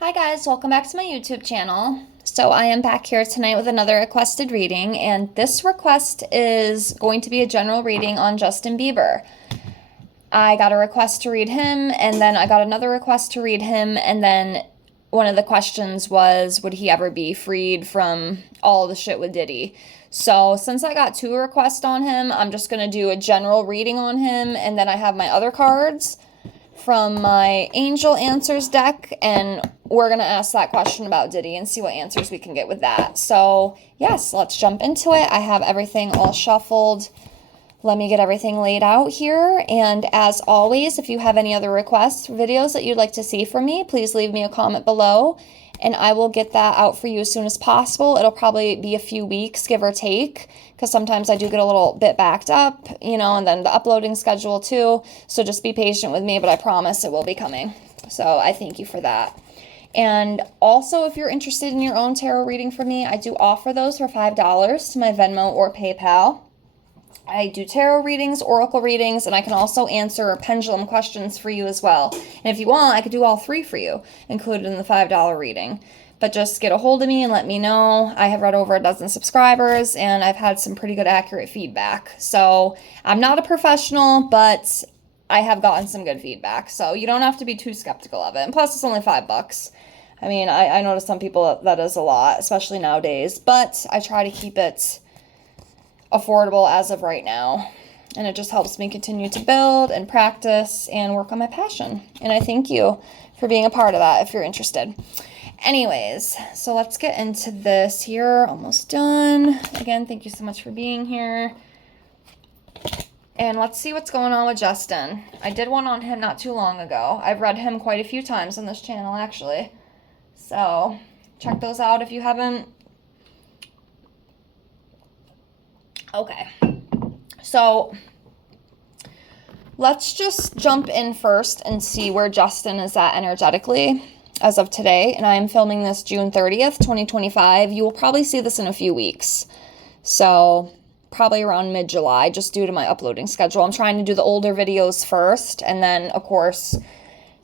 Hi guys, welcome back to my YouTube channel. So I am back here tonight with another requested reading, and this request is going to be a general reading on Justin Bieber. I got a request to read him, and then I got another request to read him, and then one of the questions was, would he ever be freed from all the shit with Diddy? So since I got two requests on him, I'm just going to do a general reading on him, and then I have my other cards from my Angel Answers deck, and we're going to ask that question about Diddy and see what answers we can get with that. So, yes, let's jump into it. I have everything all shuffled. Let me get everything laid out here. And as always, if you have any other requests, videos that you'd like to see from me, please leave me a comment below, and I will get that out for you as soon as possible. It'll probably be a few weeks, give or take, because sometimes I do get a little bit backed up, and then the uploading schedule too. So just be patient with me, but I promise it will be coming. So I thank you for that. And also, if you're interested in your own tarot reading from me, I do offer those for $5 to my Venmo or PayPal. I do tarot readings, oracle readings, and I can also answer pendulum questions for you as well. And if you want, I could do all three for you, included in the $5 reading. But just get a hold of me and let me know. I have read over a dozen subscribers, and I've had some pretty good accurate feedback. So I'm not a professional, but I have gotten some good feedback. So you don't have to be too skeptical of it. And plus, it's only $5. I mean, I know to some people that is a lot, especially nowadays. But I try to keep it affordable as of right now, and it just helps me continue to build and practice and work on my passion. And I thank you for being a part of that if you're interested. Anyways, so let's get into this here. Almost done. Again, thank you so much for being here. And let's see what's going on with Justin. I did one on him not too long ago. I've read him quite a few times on this channel, actually. So check those out if you haven't. Okay, so let's just jump in first and see where Justin is at energetically as of today. And I am filming this June 30th, 2025. You will probably see this in a few weeks. So probably around mid-July, just due to my uploading schedule. I'm trying to do the older videos first. And then, of course,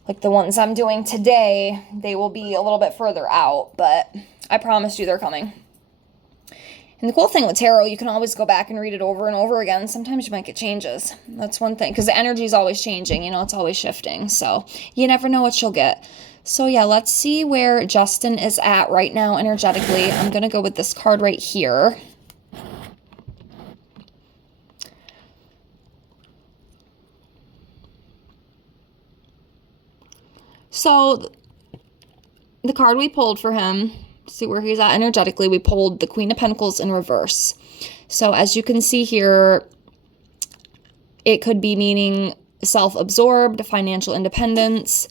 like the ones I'm doing today, they will be a little bit further out. But I promise you they're coming. And the cool thing with tarot, you can always go back and read it over and over again. Sometimes you might get changes. That's one thing, because the energy is always changing. It's always shifting. So you never know what you'll get. So yeah, let's see where Justin is at right now energetically. I'm going to go with this card right here. So the card we pulled for him, see where he's at energetically, we pulled the Queen of Pentacles in reverse. So as you can see here, it could be meaning self-absorbed, financial independence,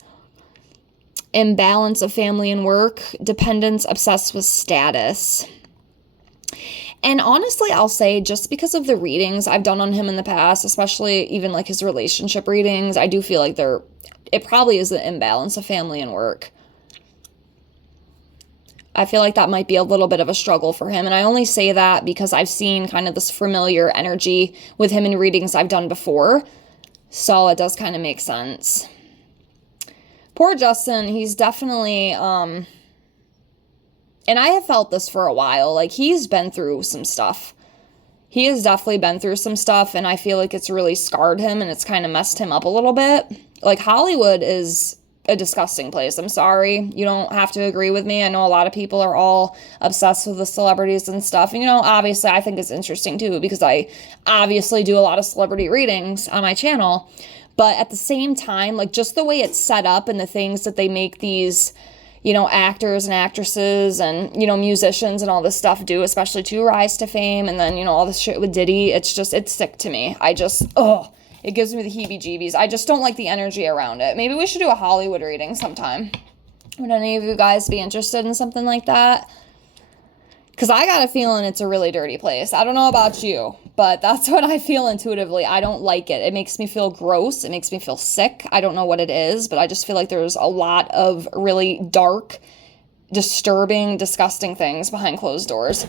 imbalance of family and work, dependence, obsessed with status. And honestly, I'll say, just because of the readings I've done on him in the past, especially even like his relationship readings, I do feel like it probably is an imbalance of family and work. I feel like that might be a little bit of a struggle for him. And I only say that because I've seen kind of this familiar energy with him in readings I've done before. So it does kind of make sense. Poor Justin, he's definitely, and I have felt this for a while. Like, he's been through some stuff. He has definitely been through some stuff, and I feel like it's really scarred him and it's kind of messed him up a little bit. Like, Hollywood is a disgusting place. I'm sorry. You don't have to agree with me. I know a lot of people are all obsessed with the celebrities and stuff. And, obviously I think it's interesting too, because I obviously do a lot of celebrity readings on my channel. But at the same time, like, just the way it's set up and the things that they make these, actors and actresses and, musicians and all this stuff do, especially to rise to fame. And then, all this shit with Diddy, it's sick to me. It gives me the heebie-jeebies. I just don't like the energy around it. Maybe we should do a Hollywood reading sometime. Would any of you guys be interested in something like that? Because I got a feeling it's a really dirty place. I don't know about you, but that's what I feel intuitively. I don't like it. It makes me feel gross. It makes me feel sick. I don't know what it is, but I just feel like there's a lot of really dark, disturbing, disgusting things behind closed doors.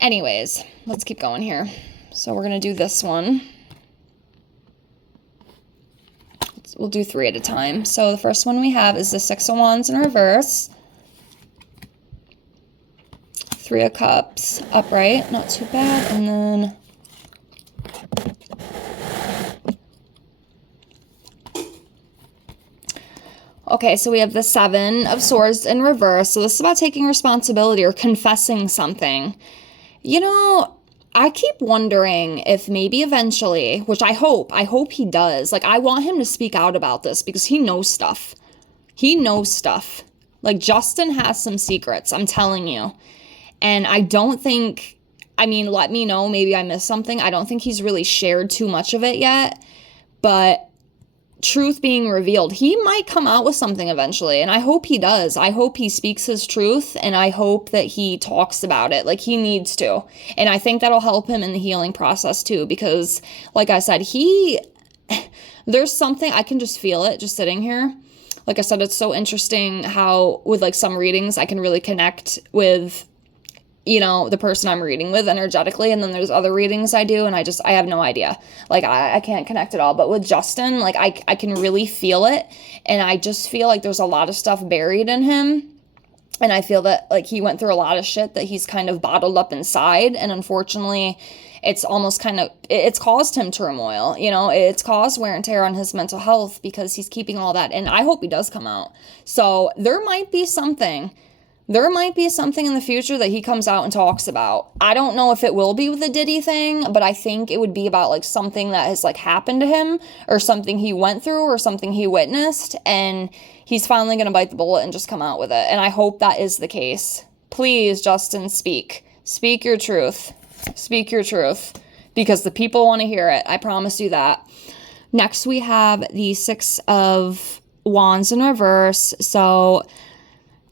Anyways, let's keep going here. So we're going to do this one. we'll do 3 at a time. So the first one we have is the 6 of Wands in reverse. 3 of Cups upright, not too bad. And then okay, so we have the 7 of Swords in reverse. So this is about taking responsibility or confessing something. You know, I keep wondering if maybe eventually, which I hope he does. Like, I want him to speak out about this because he knows stuff. He knows stuff. Like, Justin has some secrets, I'm telling you. And I don't think, I mean, let me know, maybe I missed something. I don't think he's really shared too much of it yet. But truth being revealed, he might come out with something eventually, and I hope he does. I hope he speaks his truth, and I hope that he talks about it like he needs to. And I think that'll help him in the healing process too, because like I said, there's something, I can just feel it just sitting here. Like I said, it's so interesting how with like some readings I can really connect with, you know, the person I'm reading with energetically, and then there's other readings I do and I have no idea. Like I can't connect at all. But with Justin, like I can really feel it, and I just feel like there's a lot of stuff buried in him, and I feel that like he went through a lot of shit that he's kind of bottled up inside, and unfortunately it's almost kind of, it's caused him turmoil, you know, it's caused wear and tear on his mental health because he's keeping all that, and I hope he does come out. So there might be something in the future that he comes out and talks about. I don't know if it will be with the Diddy thing, but I think it would be about like something that has like happened to him or something he went through or something he witnessed, and he's finally going to bite the bullet and just come out with it. And I hope that is the case. Please, Justin, speak. Speak your truth. Speak your truth, because the people want to hear it. I promise you that. Next, we have the 6 of Wands in reverse. So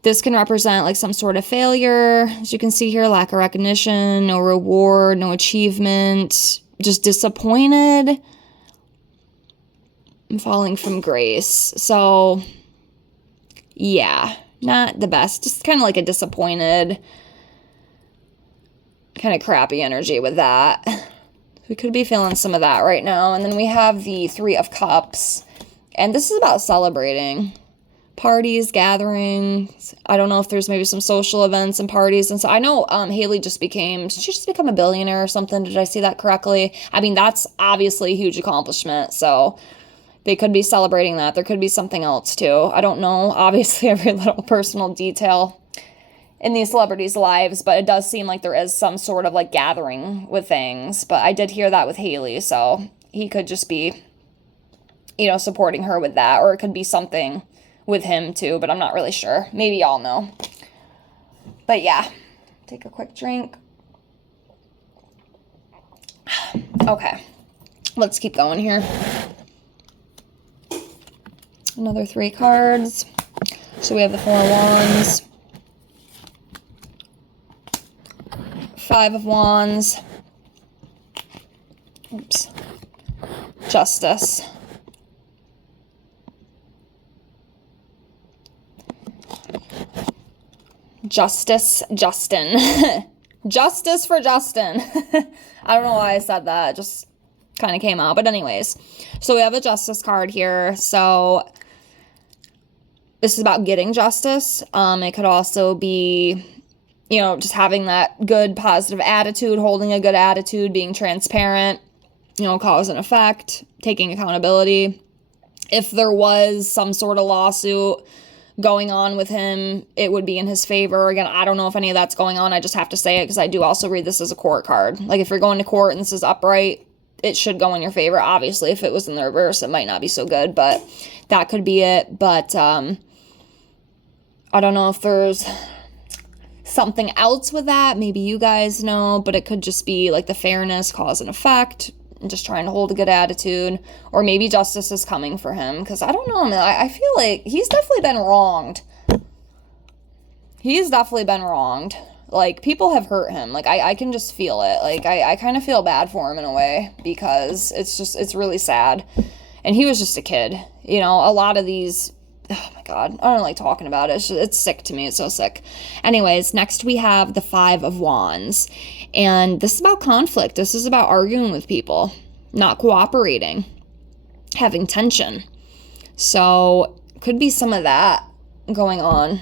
this can represent like some sort of failure. As you can see here, lack of recognition, no reward, no achievement, just disappointed and falling from grace. So yeah, not the best. Just kind of like a disappointed, kind of crappy energy with that. We could be feeling some of that right now. And then we have the 3 of Cups. And this is about celebrating. Parties, gatherings. I don't know if there's maybe some social events and parties. And so I know Haley did she just become a billionaire or something? Did I see that correctly? I mean, that's obviously a huge accomplishment. So they could be celebrating that. There could be something else too. I don't know, obviously, every little personal detail in these celebrities' lives, but it does seem like there is some sort of like gathering with things. But I did hear that with Haley, so he could just be, you know, supporting her with that, or it could be something with him too, but I'm not really sure. Maybe y'all know. But yeah, take a quick drink. Okay, let's keep going here. Another 3 cards. So we have the 4 of Wands, 5 of Wands, oops, Justice, Justin. Justice for Justin. I don't know why I said that. It just kind of came out. But anyways, so we have a Justice card here. So this is about getting justice. It could also be, you know, just having that good positive attitude, holding a good attitude, being transparent, you know, cause and effect, taking accountability. If there was some sort of lawsuit going on with him, it would be in his favor. Again, I don't know if any of that's going on. I just have to say it because I do also read this as a court card. Like if you're going to court and this is upright, it should go in your favor. Obviously, if it was in the reverse, it might not be so good, but that could be it. But I don't know if there's something else with that. Maybe you guys know, but it could just be like the fairness, cause and effect, and just trying to hold a good attitude. Or maybe justice is coming for him, because I don't know, man. I feel like he's definitely been wronged. He's definitely been wronged. Like, people have hurt him. Like, I can just feel it. Like, I kind of feel bad for him in a way, because it's really sad. And he was just a kid. You know, a lot of these, oh my God, I don't like talking about it. It's sick to me. It's so sick. Anyways, next we have the 5 of Wands. And this is about conflict. This is about arguing with people, not cooperating, having tension. So could be some of that going on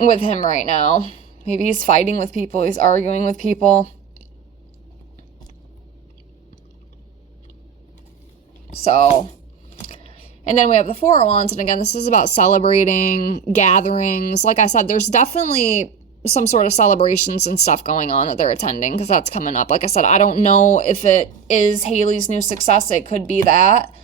with him right now. Maybe he's fighting with people, he's arguing with people. So, and then we have the Four of Wands, and again, this is about celebrating, gatherings. Like I said, there's definitely some sort of celebrations and stuff going on that they're attending, because that's coming up. Like I said, I don't know if it is Haley's new success. It could be that,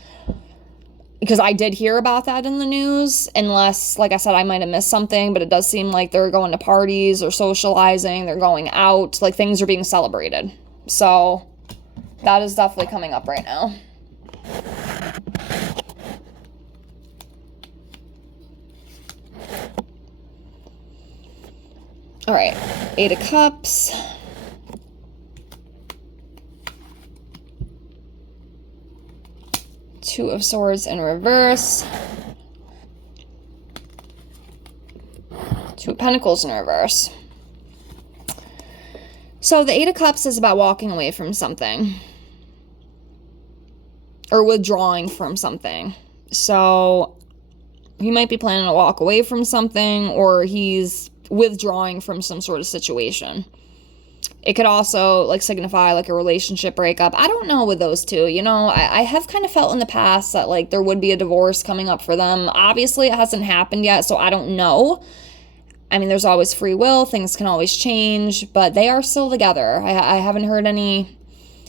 because I did hear about that in the news, unless, like I said, I might have missed something, but it does seem like they're going to parties or socializing, they're going out, like things are being celebrated. So that is definitely coming up right now. All right, Eight of Cups. Two of Swords in reverse. Two of Pentacles in reverse. So the Eight of Cups is about walking away from something, or withdrawing from something. So he might be planning to walk away from something, or he's withdrawing from some sort of situation. It could also like signify like a relationship breakup. I don't know with those two. You know, I have kind of felt in the past that like there would be a divorce coming up for them. Obviously it hasn't happened yet, so I don't know. I mean, there's always free will, things can always change, but they are still together. I haven't heard any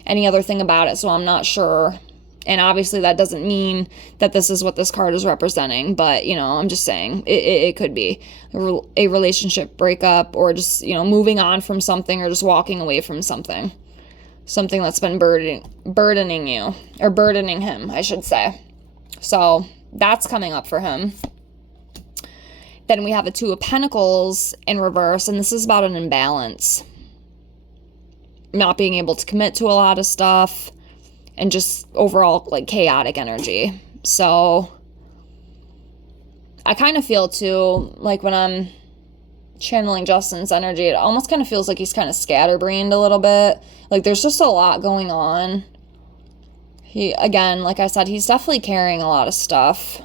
other thing about it, so I'm not sure. And obviously that doesn't mean that this is what this card is representing, but, you know, I'm just saying it could be a relationship breakup, or just, you know, moving on from something, or just walking away from something that's been burdening you, or burdening him, I should say. So that's coming up for him. Then we have the Two of Pentacles in reverse, and this is about an imbalance. Not being able to commit to a lot of stuff, and just overall like chaotic energy. So I kind of feel too, like when I'm channeling Justin's energy, it almost kind of feels like he's kind of scatterbrained a little bit. Like there's just a lot going on. He, again, like I said, he's definitely carrying a lot of stuff.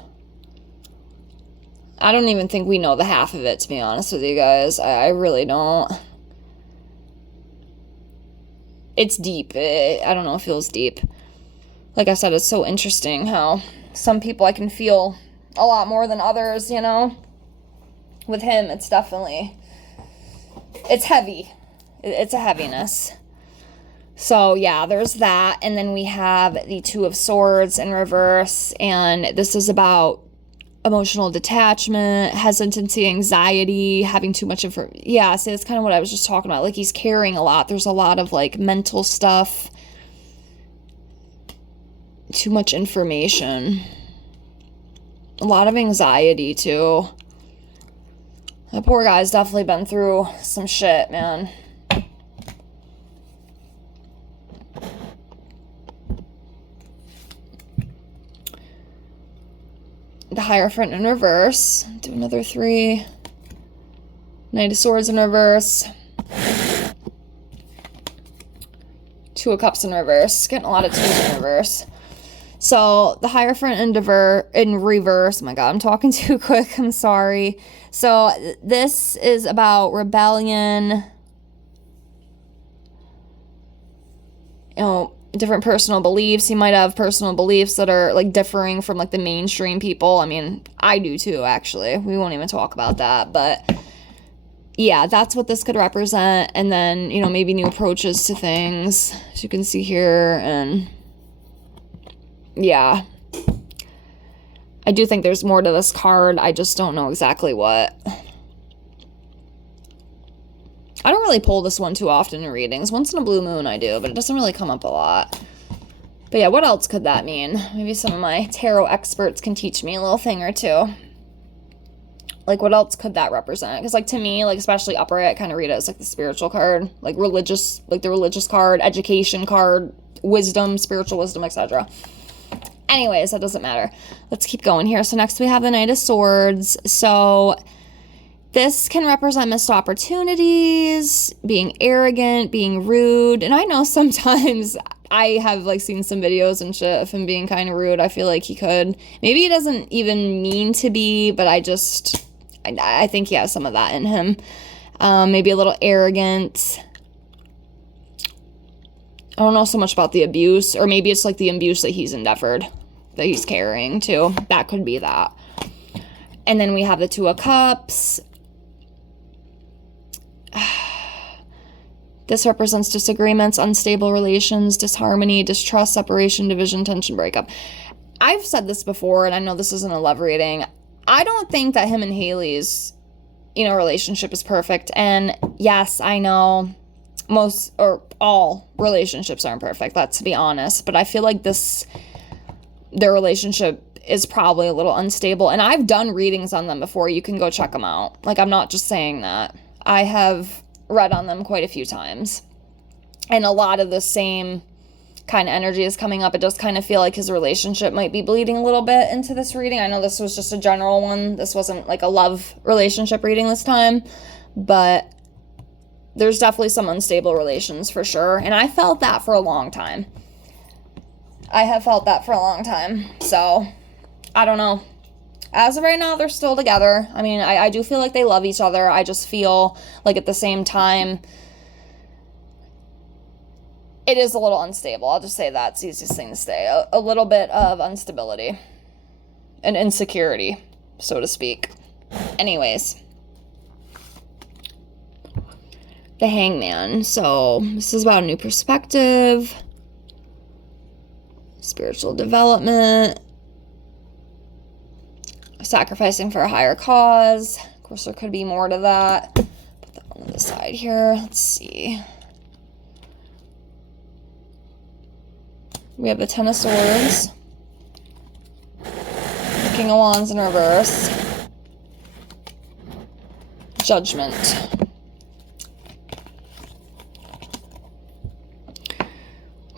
I don't even think we know the half of it, to be honest with you guys. I really don't. It's deep. I don't know, it feels deep. Like I said, it's so interesting how some people I can feel a lot more than others, you know? With him, it's definitely, it's heavy. It's a heaviness. So yeah, there's that. And then we have the Two of Swords in reverse, and this is about emotional detachment, hesitancy, anxiety, having too much yeah, see, that's kind of what I was just talking about. Like he's carrying a lot. There's a lot of like mental stuff. Too much information. A lot of anxiety too. That poor guy's definitely been through some shit, man. The Hierophant in reverse. Do another 3. Knight of Swords in reverse. Two of Cups in reverse. Getting a lot of twos in reverse. So the Hierophant in reverse. Oh my God, I'm talking too quick. I'm sorry. So this is about rebellion. You know, different personal beliefs. You might have personal beliefs that are like differing from like the mainstream people. I mean, I do too, actually. We won't even talk about that, but yeah, that's what this could represent. And then, you know, maybe new approaches to things, as you can see here. And yeah, I do think there's more to this card. I just don't know exactly what. I don't really pull this one too often in readings. Once in a blue moon I do, but it doesn't really come up a lot. But yeah, what else could that mean? Maybe some of my tarot experts can teach me a little thing or two. Like, what else could that represent? Because, like, to me, like, especially upright, I kind of read it as, like, the spiritual card. Like, religious, like, the religious card, education card, wisdom, spiritual wisdom, etc. Anyways, that doesn't matter. Let's keep going here. So next we have the Knight of Swords. So this can represent missed opportunities, being arrogant, being rude. And I know sometimes I have like seen some videos and shit of him being kind of rude. I feel like he could. Maybe he doesn't even mean to be, but I think he has some of that in him. Maybe a little arrogant. I don't know so much about the abuse, or maybe it's like the abuse that he's endeavored, that he's carrying too. That could be that. And then we have the Two of Cups. This represents disagreements, unstable relations, disharmony, distrust, separation, division, tension, breakup. I've said this before, and I know this isn't a love reading. I don't think that him and Haley's, relationship is perfect. And yes, I know most or all relationships aren't perfect, let's be honest. But I feel like their relationship is probably a little unstable. And I've done readings on them before. You can go check them out. Like, I'm not just saying that. I have read on them quite a few times, and a lot of the same kind of energy is coming up. It does kind of feel like his relationship might be bleeding a little bit into this reading. I know this was just a general one. This wasn't like a love relationship reading this time, but there's definitely some unstable relations for sure. And I felt that for a long time. I have felt that for a long time. So I don't know. As of right now, they're still together. I mean, I do feel like they love each other. I just feel like at the same time, it is a little unstable. I'll just say that's the easiest thing to say. A little bit of instability and insecurity, so to speak. Anyways. The Hangman. So this is about a new perspective, spiritual development, sacrificing for a higher cause. Of course, there could be more to that. Put that one on the side here. Let's see. We have the Ten of Swords, the King of Wands in reverse, Judgment.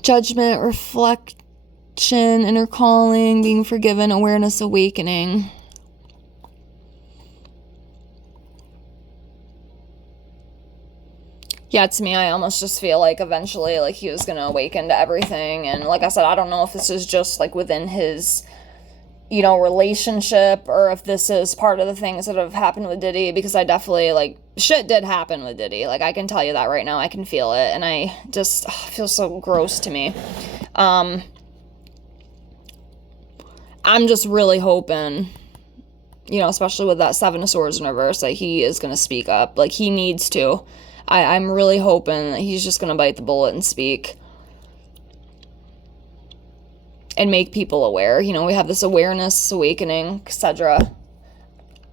Judgment, reflection, inner calling, being forgiven, awareness, awakening. Yeah, to me, I almost just feel like eventually, like, he was going to awaken to everything. And like I said, I don't know if this is just, like, within his, relationship, or if this is part of the things that have happened with Diddy, because I definitely, like, shit did happen with Diddy. Like, I can tell you that right now. I can feel it. And I just, it feels so gross to me. I'm just really hoping, especially with that Seven of Swords in reverse, that he is going to speak up. Like, he needs to. I'm really hoping that he's just going to bite the bullet and speak and make people aware. We have this awareness, awakening, etc.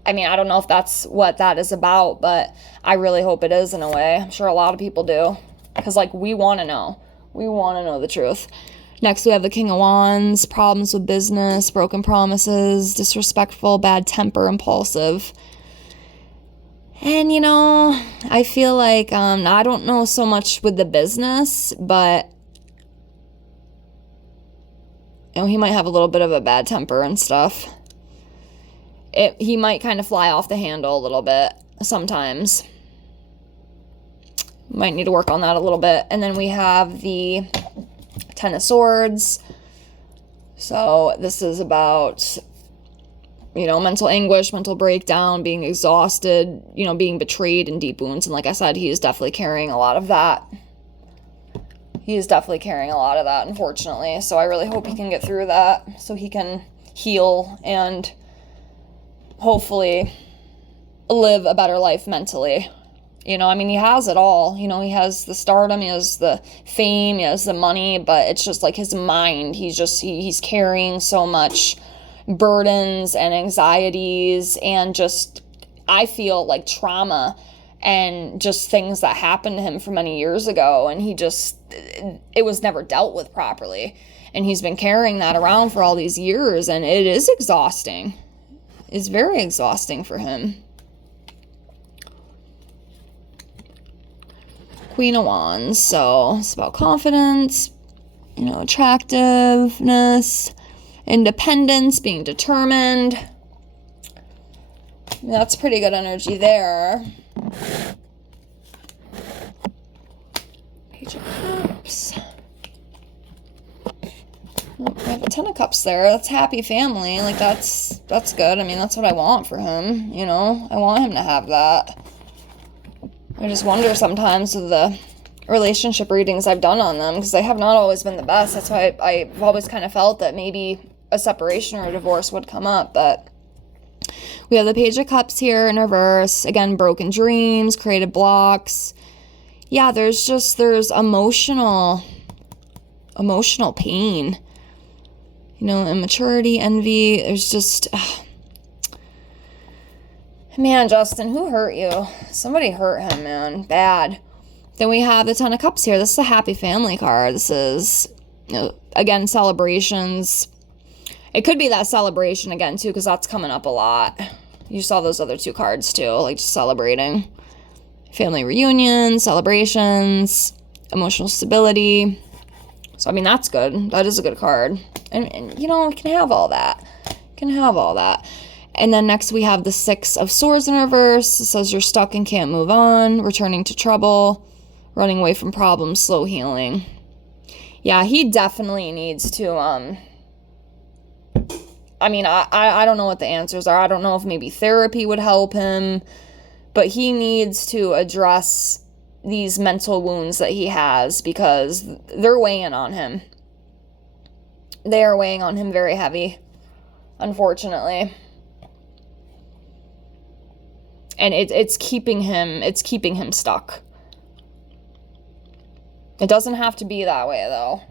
I mean, I don't know if that's what that is about, but I really hope it is in a way. I'm sure a lot of people do, because, like, we want to know. We want to know the truth. Next, we have the King of Wands, problems with business, broken promises, disrespectful, bad temper, impulsive. And, I feel like, I don't know so much with the business, but, he might have a little bit of a bad temper and stuff. He might kind of fly off the handle a little bit sometimes. Might need to work on that a little bit. And then we have the Ten of Swords. So this is about, mental anguish, mental breakdown, being exhausted, being betrayed, and deep wounds. And like I said, he is definitely carrying a lot of that. He is definitely carrying a lot of that, unfortunately. So I really hope he can get through that so he can heal and hopefully live a better life mentally. He has it all. He has the stardom, he has the fame, he has the money, but it's just like his mind. He's carrying so much burdens and anxieties and just, I feel like, trauma and just things that happened to him from many years ago, and it was never dealt with properly, and he's been carrying that around for all these years, and it is exhausting. It's very exhausting for him. Queen of Wands, so it's about confidence, attractiveness, independence, being determined. That's pretty good energy there. Page of Cups. We have a Ten of Cups there. That's happy family. Like, that's good. I mean, that's what I want for him, you know? I want him to have that. I just wonder sometimes with the relationship readings I've done on them, because they have not always been the best. That's why I've always kind of felt that maybe a separation or a divorce would come up. But we have the Page of Cups here in reverse. Again, broken dreams, creative blocks. Yeah, there's emotional pain. You know, immaturity, envy. There's just... Man, Justin, who hurt you? Somebody hurt him, man. Bad. Then we have the Ten of Cups here. This is a happy family card. This is, you know, again, celebrations. It could be that celebration again, too, because that's coming up a lot. You saw those other two cards, too, like just celebrating. Family reunion, celebrations, emotional stability. So, I mean, that's good. That is a good card. And you know, you can have all that. You can have all that. And then next we have the Six of Swords in reverse. It says you're stuck and can't move on, returning to trouble, running away from problems, slow healing. Yeah, he definitely needs to, I mean, I don't know what the answers are. I don't know if maybe therapy would help him, but he needs to address these mental wounds that he has because they're weighing on him. They are weighing on him very heavy, unfortunately. And it's keeping him stuck. It doesn't have to be that way, though.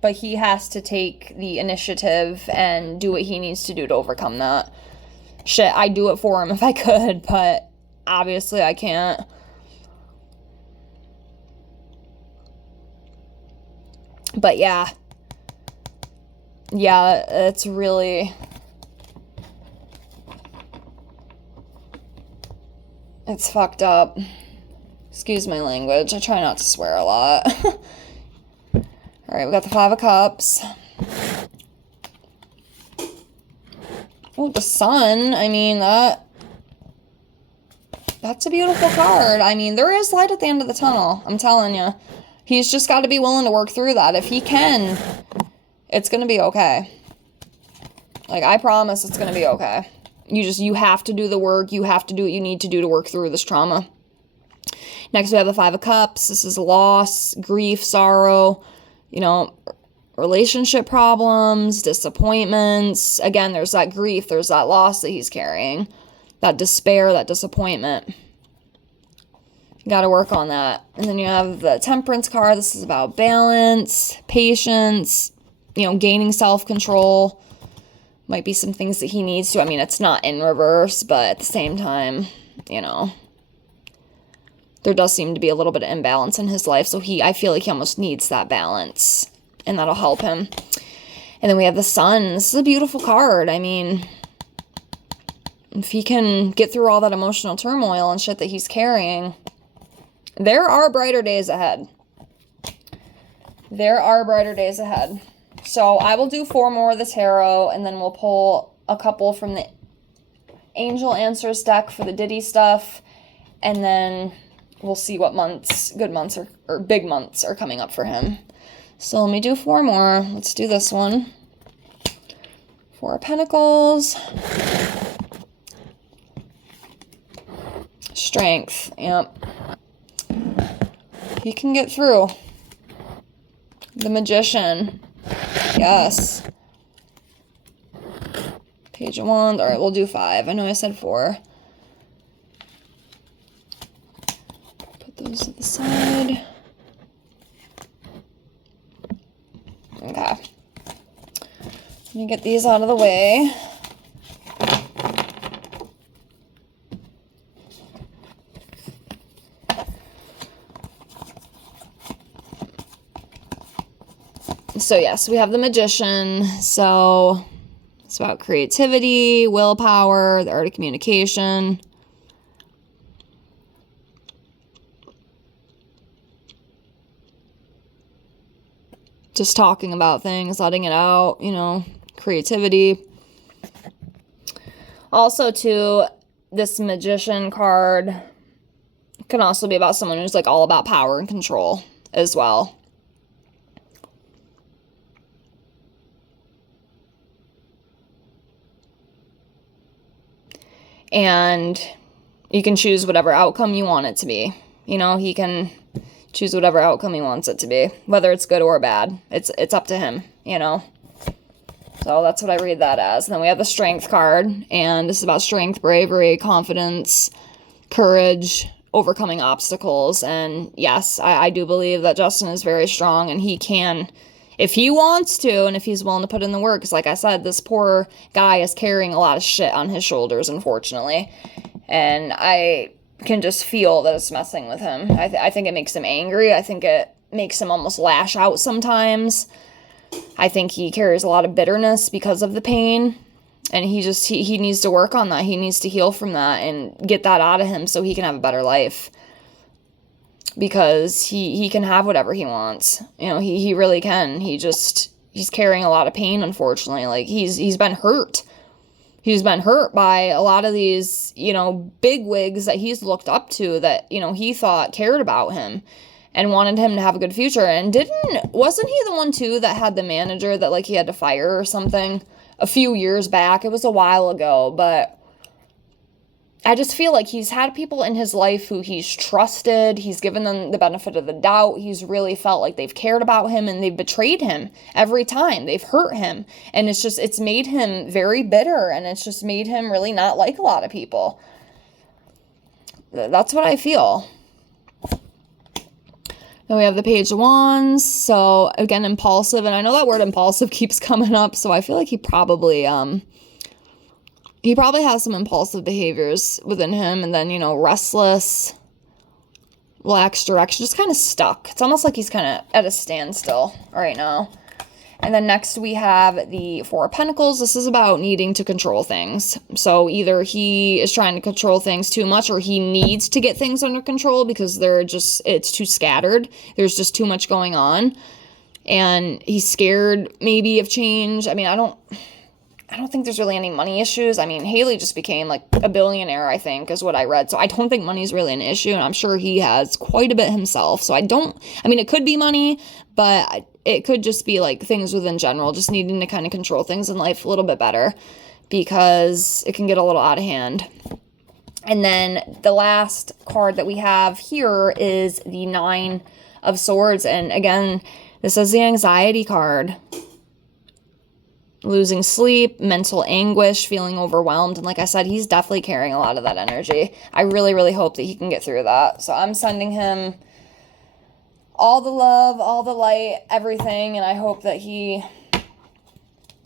But he has to take the initiative and do what he needs to do to overcome that. Shit, I'd do it for him if I could, but obviously I can't. But yeah. Yeah, it's really... It's fucked up. Excuse my language. I try not to swear a lot. Alright, we got the Five of Cups. Oh, the Sun. I mean, that's a beautiful card. I mean, there is light at the end of the tunnel. I'm telling you. He's just got to be willing to work through that. If he can, it's going to be okay. Like, I promise it's going to be okay. You have to do the work. You have to do what you need to do to work through this trauma. Next, we have the Five of Cups. This is loss, grief, sorrow, you know, relationship problems, disappointments. Again, there's that grief. There's that loss that he's carrying. That despair, that disappointment. You got to work on that. And then you have the Temperance card. This is about balance, patience, you know, gaining self-control. Might be some things that he needs to. I mean, it's not in reverse, but at the same time, you know, there does seem to be a little bit of imbalance in his life. So I feel like he almost needs that balance, and that'll help him. And then we have the Sun. This is a beautiful card. I mean, if he can get through all that emotional turmoil and shit that he's carrying, there are brighter days ahead. There are brighter days ahead. So I will do 4 more of the tarot, and then we'll pull a couple from the Angel Answers deck for the Diddy stuff, and then we'll see what months, good months or big months are coming up for him. So let me do 4 more. Let's do this one. 4 of Pentacles. Strength. Yep. He can get through. The Magician. Yes. Page of Wands. Alright, we'll do 5. I know I said 4. Put those to the side. Okay. Let me get these out of the way. So yes, we have the Magician. So it's about creativity, willpower, the art of communication. Just talking about things, letting it out, you know, creativity. Also, too, this Magician card can also be about someone who's like all about power and control as well. and you can choose whatever outcome you want it to be. You know, he can choose whatever outcome he wants it to be, whether it's good or bad. It's up to him, you know. So that's what I read that as. And then we have the Strength card, and this is about strength, bravery, confidence, courage, overcoming obstacles. And yes, I do believe that Justin is very strong, and he can, if he wants to, and if he's willing to put in the work. Because like I said, this poor guy is carrying a lot of shit on his shoulders, unfortunately. And I can just feel that it's messing with him. I think it makes him angry. I think it makes him almost lash out sometimes. I think he carries a lot of bitterness because of the pain, and he needs to work on that. He needs to heal from that and get that out of him so he can have a better life, because he can have whatever he wants. You know, he really can. He's carrying a lot of pain, unfortunately. Like, he's been hurt. He's been hurt by a lot of these, you know, big wigs that he's looked up to, that, you know, he thought cared about him and wanted him to have a good future. And wasn't he the one too that had the manager that, like, he had to fire or something a few years back? It was a while ago, but I just feel like he's had people in his life who he's trusted. He's given them the benefit of the doubt. He's really felt like they've cared about him, and they've betrayed him every time. They've hurt him. And it's made him very bitter, and it's just made him really not like a lot of people. That's what I feel. Then we have the Page of Wands. So again, impulsive. And I know that word impulsive keeps coming up. So I feel like he probably has some impulsive behaviors within him. And then, you know, restless, lacks direction, just kind of stuck. It's almost like he's kind of at a standstill right now. And then next we have the Four of Pentacles. This is about needing to control things. So either he is trying to control things too much, or he needs to get things under control because it's too scattered. There's just too much going on. And he's scared maybe of change. I mean, I don't think there's really any money issues. I mean, Haley just became like a billionaire, I think, is what I read. So I don't think money's really an issue, and I'm sure he has quite a bit himself. So it could be money, but it could just be like things within general, just needing to kind of control things in life a little bit better, because it can get a little out of hand. And then the last card that we have here is the Nine of Swords. And again, this is the anxiety card. Losing sleep, mental anguish, feeling overwhelmed. And like I said, he's definitely carrying a lot of that energy. I really, really hope that he can get through that. So I'm sending him all the love, all the light, everything. And I hope that he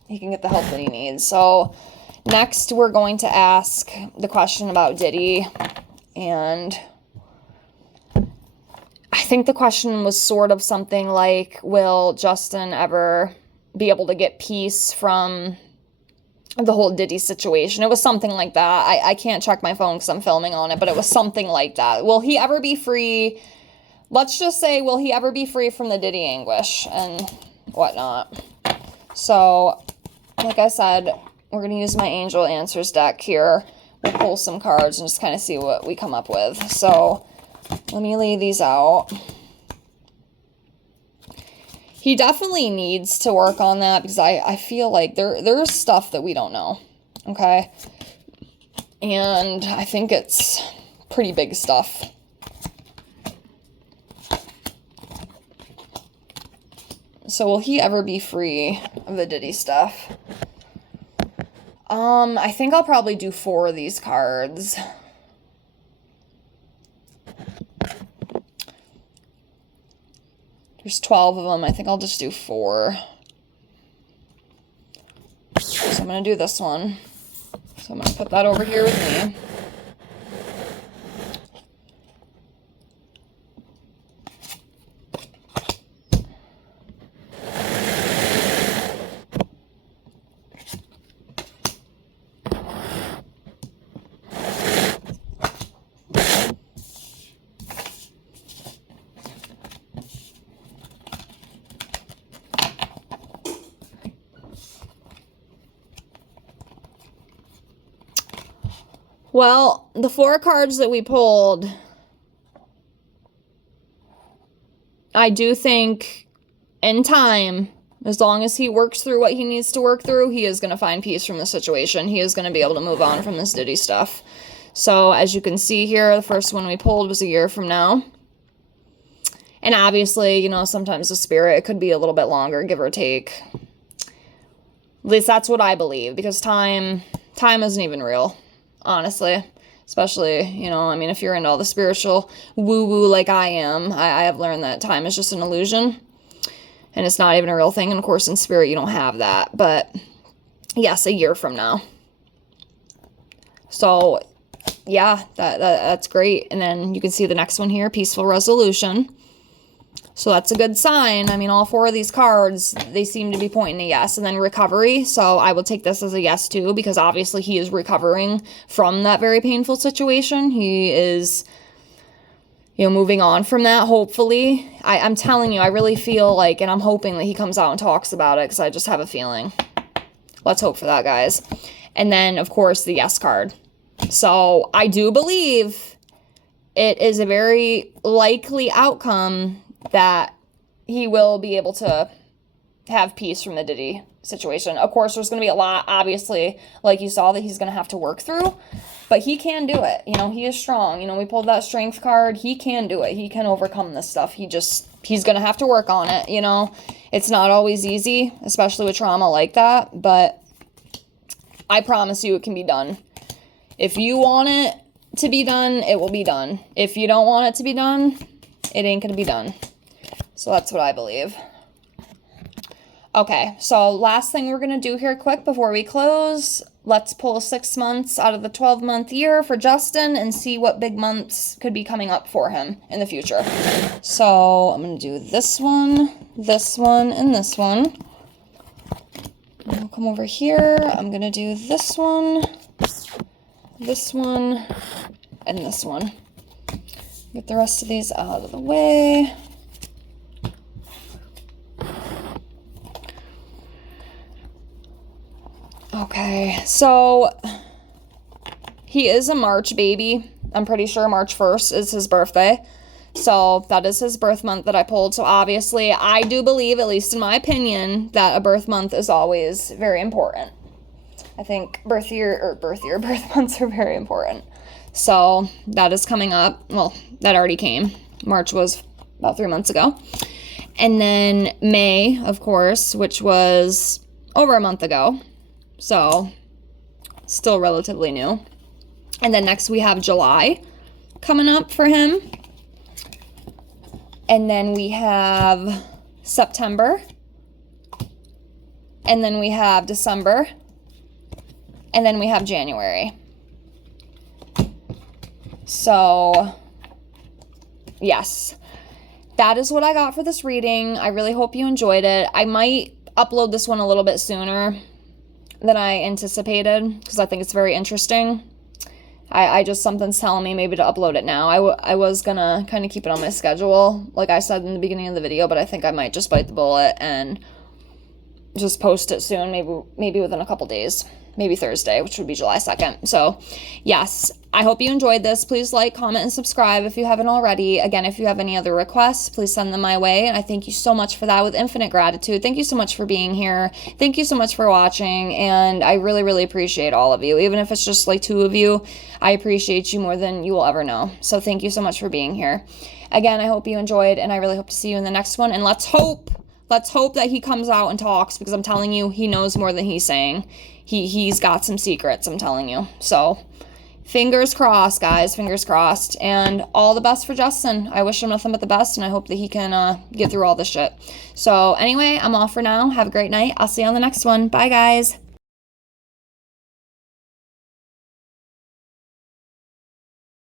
can get the help that he needs. So next we're going to ask the question about Diddy. And I think the question was sort of something like, will Justin ever be able to get peace from the whole Diddy situation? It was something like that. I can't check my phone because I'm filming on it, but it was something like that. Will he ever be free? Let's just say, will he ever be free from the Diddy anguish and whatnot? So, like I said, we're going to use my Angel Answers deck here. We'll pull some cards and just kind of see what we come up with. So, let me lay these out. He definitely needs to work on that, because I feel like there's stuff that we don't know, okay? And I think it's pretty big stuff. So will he ever be free of the Diddy stuff? I think I'll probably do 4 of these cards. There's 12 of them. I think I'll just do 4. So I'm going to do this one. So I'm going to put that over here with me. Well, the 4 cards that we pulled, I do think in time, As long as he works through what he needs to work through, he is going to find peace from the situation. He is going to be able to move on from this Diddy stuff. So as you can see here, the first one we pulled was a year from now. And obviously, you know, sometimes the spirit, it could be a little bit longer, give or take. At least that's what I believe, because time isn't even real, honestly. Especially, you know, I mean, if you're into all the spiritual woo-woo like I am, I have learned that time is just an illusion. And it's not even a real thing. And of course, in spirit, you don't have that. But yes, a year from now. So yeah, that's great. And then you can see the next one here, peaceful resolution. So that's a good sign. I mean, all four of these cards, they seem to be pointing to yes. And then recovery. So I will take this as a yes too, because obviously he is recovering from that very painful situation. He is, you know, moving on from that, hopefully. I'm telling you, I really feel like, and I'm hoping that he comes out and talks about it, because I just have a feeling. Let's hope for that, guys. And then, of course, the yes card. So I do believe it is a very likely outcome that he will be able to have peace from the Diddy situation. Of course, there's going to be a lot, obviously, like you saw, that he's going to have to work through, but he can do it. You know, he is strong. You know, we pulled that strength card. He can do it. He can overcome this stuff. He's going to have to work on it. You know, it's not always easy, especially with trauma like that, but I promise you it can be done. If you want it to be done, it will be done. If you don't want it to be done, it ain't going to be done. So that's what I believe. Okay, so last thing we're going to do here quick before we close. Let's pull 6 months out of the 12-month year for Justin and see what big months could be coming up for him in the future. So I'm going to do this one, and this one. I'll come over here. I'm going to do this one, and this one. Get the rest of these out of the way. Okay, so he is a March baby. I'm pretty sure March 1st is his birthday. So that is his birth month that I pulled. So obviously, I do believe, at least in my opinion, that a birth month is always very important. I think birth months are very important. So that is coming up. Well, that already came. March was about 3 months ago. And then May, of course, which was over a month ago. So still relatively new. And then next we have July coming up for him. And then we have September. And then we have December. And then we have January. So, yes, that is what I got for this reading. I really hope you enjoyed it. I might upload this one a little bit sooner than I anticipated, because I think it's very interesting. I just, something's telling me maybe to upload it now. I was gonna kind of keep it on my schedule, like I said in the beginning of the video, but I think I might just bite the bullet and just post it soon, maybe within a couple days. Maybe Thursday, which would be July 2nd. So, yes, I hope you enjoyed this. Please like, comment, and subscribe if you haven't already. Again, if you have any other requests, please send them my way. And I thank you so much for that with infinite gratitude. Thank you so much for being here. Thank you so much for watching. And I really, really appreciate all of you. Even if it's just like 2 of you, I appreciate you more than you will ever know. So thank you so much for being here. Again, I hope you enjoyed, and I really hope to see you in the next one. And let's hope that he comes out and talks, because I'm telling you, he knows more than he's saying. He's got some secrets, I'm telling you. So, fingers crossed, guys. Fingers crossed. And all the best for Justin. I wish him nothing but the best, and I hope that he can get through all this shit. So, anyway, I'm off for now. Have a great night. I'll see you on the next one. Bye, guys.